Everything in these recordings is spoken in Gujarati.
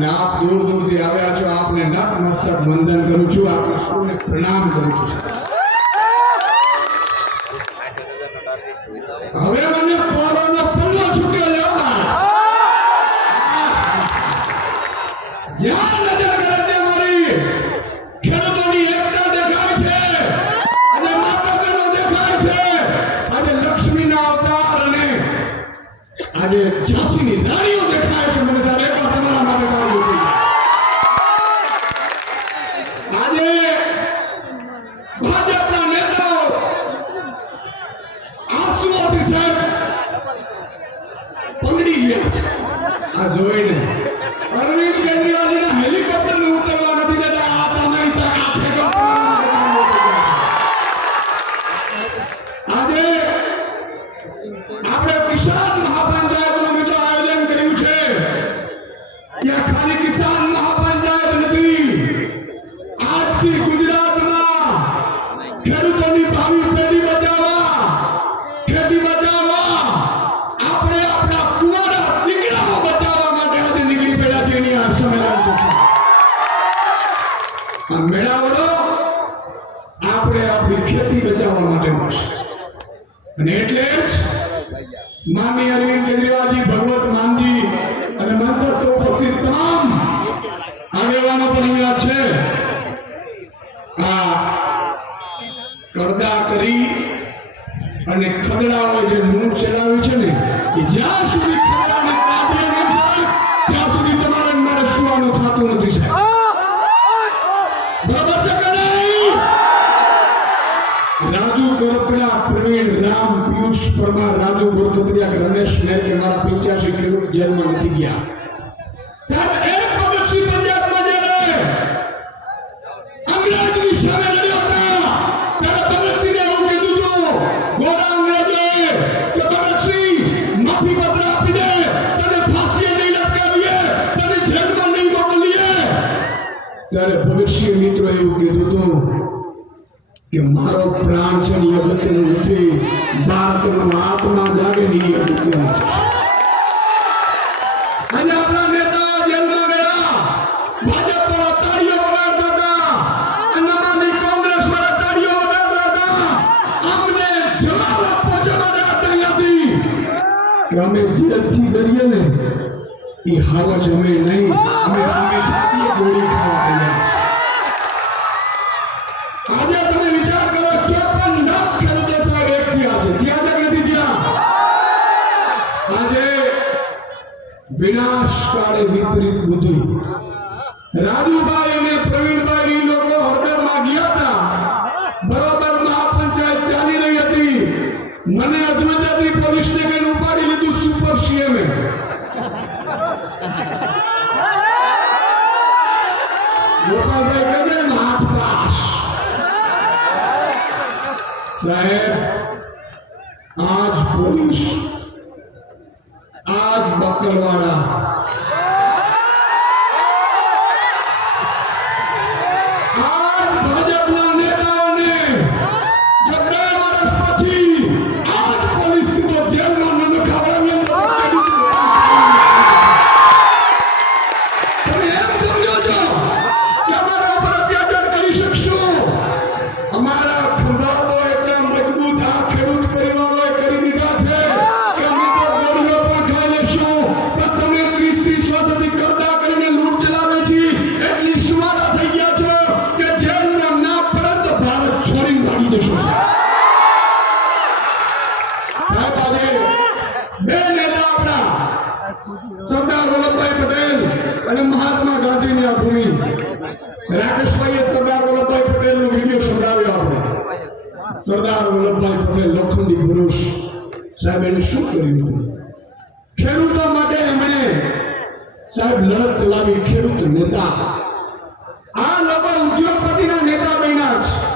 અને આપ દૂર દૂરથી આવ્યા છો આપને નતમસ્તક વંદન કરું છું આપને સૌને પ્રણામ કરું છું હવે મને કોરોના પલ્લો છૂટ્યો લેવા જ્યાં નજર કરે તે મારી ખેડૂતોની એકતા દેખાય છે અને માતા બહેનો દેખાય છે અને લક્ષ્મીના અવતાર અને આજે મેળાવડો આપણે આપણી ખેતી બચાવવા માટે મળશે અને એટલે જ માનની અરવિંદ કેજરીવાલજી ભગવત માન દક્ષિણ મિત્રો એવું કીધું હતું કે મારો પ્રાણ છે એ અગત્યનું નથી ભારતનો આત્મા જાગે નહીં અગત્યનું આજે આપણા નેતા જેલમાં ગયા ભાજપ વાળા તાળીઓ વગાડતા હતા અને અમારી કોંગ્રેસ વાળા તાળીઓ વગાડતા હતા અમને જવાબ આપવા જવાબદારી હતી કે અમે જેલથી ડરીએ ને એ હાવજ અમે નહીં અમે સામે છાતીએ ગોળી ખાવા આવ્યા વિનાશકાળે વિપરીત બુદ્ધિ રાજુભાઈ અને પ્રવીણભાઈ લોકો હળદરમાં ગયા હતા બરોબર મહાપંચાયત ચાલી રહી હતી મને અધ્વજાતી પોલીસ સ્ટેશન ઉપાડી લીધું સુપર સીએમએ ગોપાલભાઈ કહે છે હાથ પાસ સાહેબ આજ પોલીસ ஆக்கிடுவானா નથી સરદાર વલ્લભભાઈ પટેલનો વિડીયો સંભળાવ્યો આપણે સરદાર વલ્લભભાઈ પટેલ લોખંડી પુરુષ સાહેબ એને શું કર્યું હતું ખેડૂતો માટે એમણે સાહેબ લડત ચલાવી ખેડૂત નેતા આ લોકો ઉદ્યોગપતિના નેતા બન્યા છે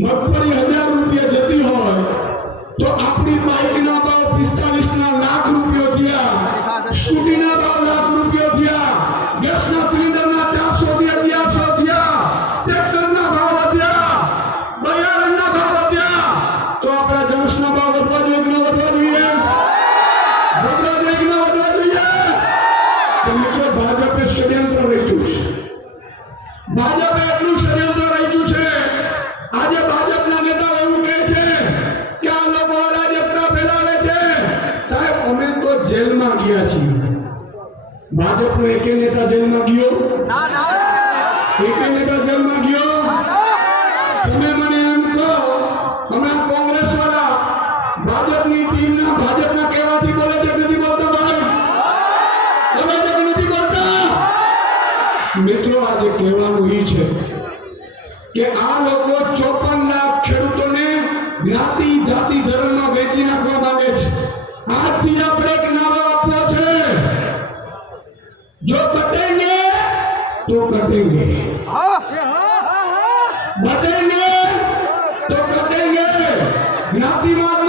મગફળી હજાર રૂપિયા જતી હોય તો આપણી બાઇકના ભાવ પિસ્તાલીસ ના લાખ રૂપિયો થયા સ્કૂટીના ભાવ લાખ રૂપિયો થયા ગેસના સિલિન્ડરના ચારસો થયા અગિયારસો થયા ટ્રેક્ટરના ભાવ વધ્યા બયારણના ભાવ વધ્યા તો આપણા જણસના ભાવ વધવા જોઈએ કે ન વધવા જોઈએ વધવા જોઈએ કે ન વધવા જોઈએ તો મિત્રો ભાજપે ષડયંત્ર રચ્યું છે ભાજપે એટલું ષડયંત્ર ભાજપનો એકે નેતા જેલમાં ગયો એકે નેતા જેલમાં ગયો Nati Mata.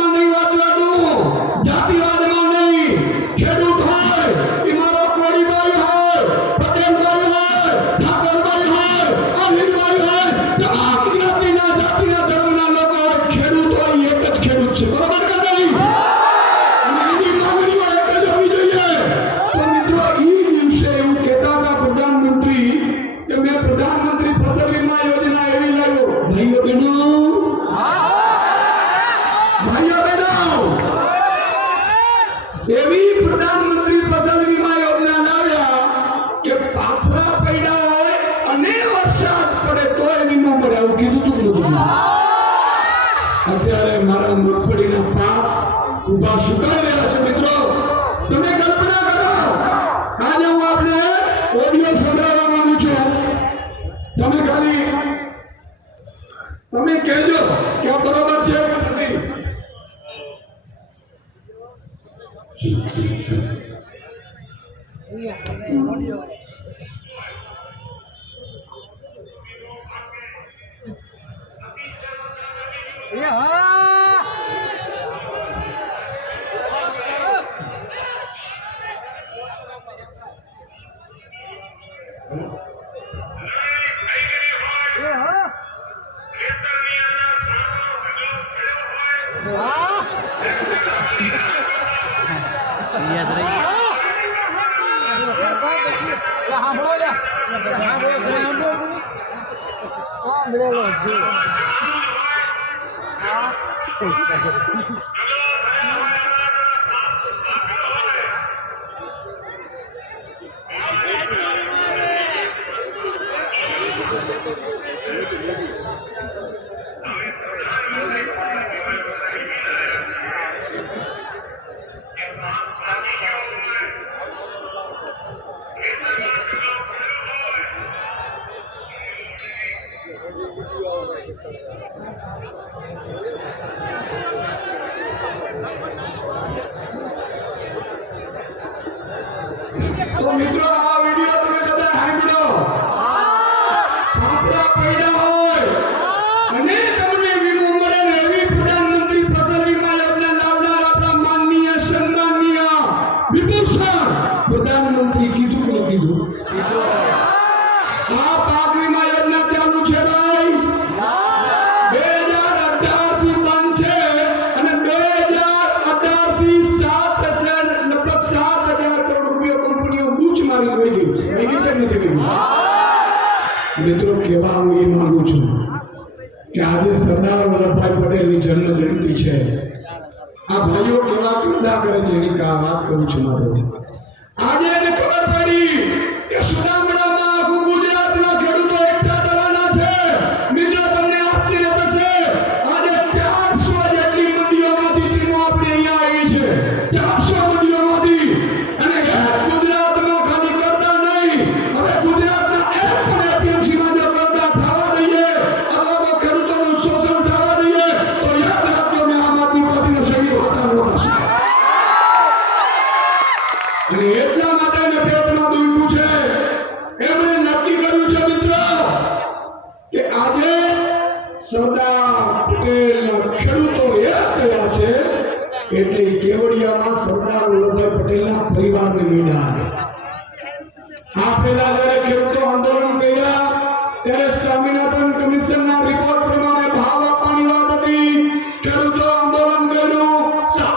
Thank you. તો મિત્રો આ વિડિયો તમે બધા સાંભળો ફાફડા પડ્યા હોય અને તમને વીમો મળે ને એવી પ્રધાનમંત્રી ફસલ વીમા યોજના લાવનાર આપણા માનનીય સન્માનનીય વિભૂષણ પ્રધાનમંત્રી કીધું કે ન કીધું આ પાક વીમા નિંદા કરે છે એની વાત કરું છું મારે सेना रिपोर्ट પ્રમાણે ભાવપાણી વાત હતી કે રુટો আন্দোলন કર્યું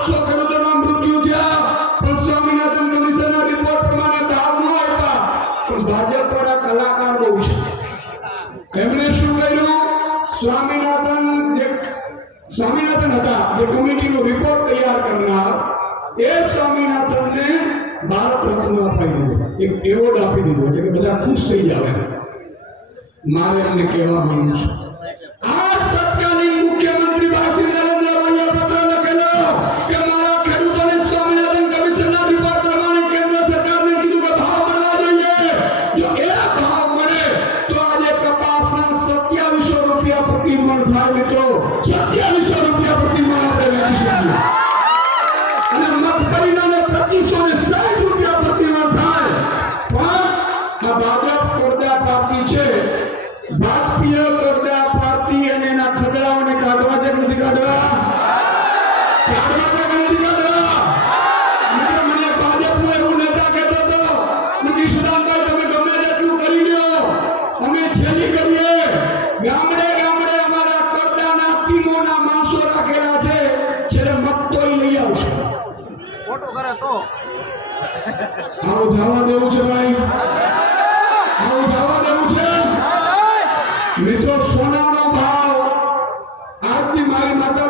400 રુટોનું મૃત્યુ થયા પ્રોસ્વામિનાથન કમિશનના રિપોર્ટ પ્રમાણે બહુ આઈતા સુભાજે પડા કલાકાર ઓષી કેમણે શું કર્યું સ્વામિનાથન જે સ્વામિનાથન હતા જે કમિટીનો રિપોર્ટ તૈયાર કરનાર એ સ્વામિનાથનને મારત રખ્યો હોય એ કેવો આપી દીધો કે બધા ખુશ થઈ જાવે મારે એમને કહેવા માંગુ છું હાકીમોના માણસો રાખેલા છે જેને મત લઈ આવશે ખોટું કરે તો આવું જવા દેવું છે ભાઈ આવું જવા દેવું છે મિત્રો સોનાનો ભાવ આજની મારી માતા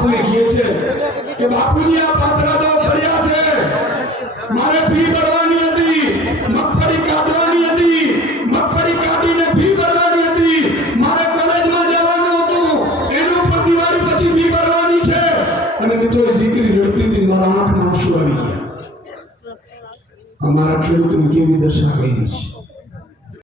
આપ લખીએ છીએ કે બાપુજી આ પાત્ર તો પડ્યા છે મારે પી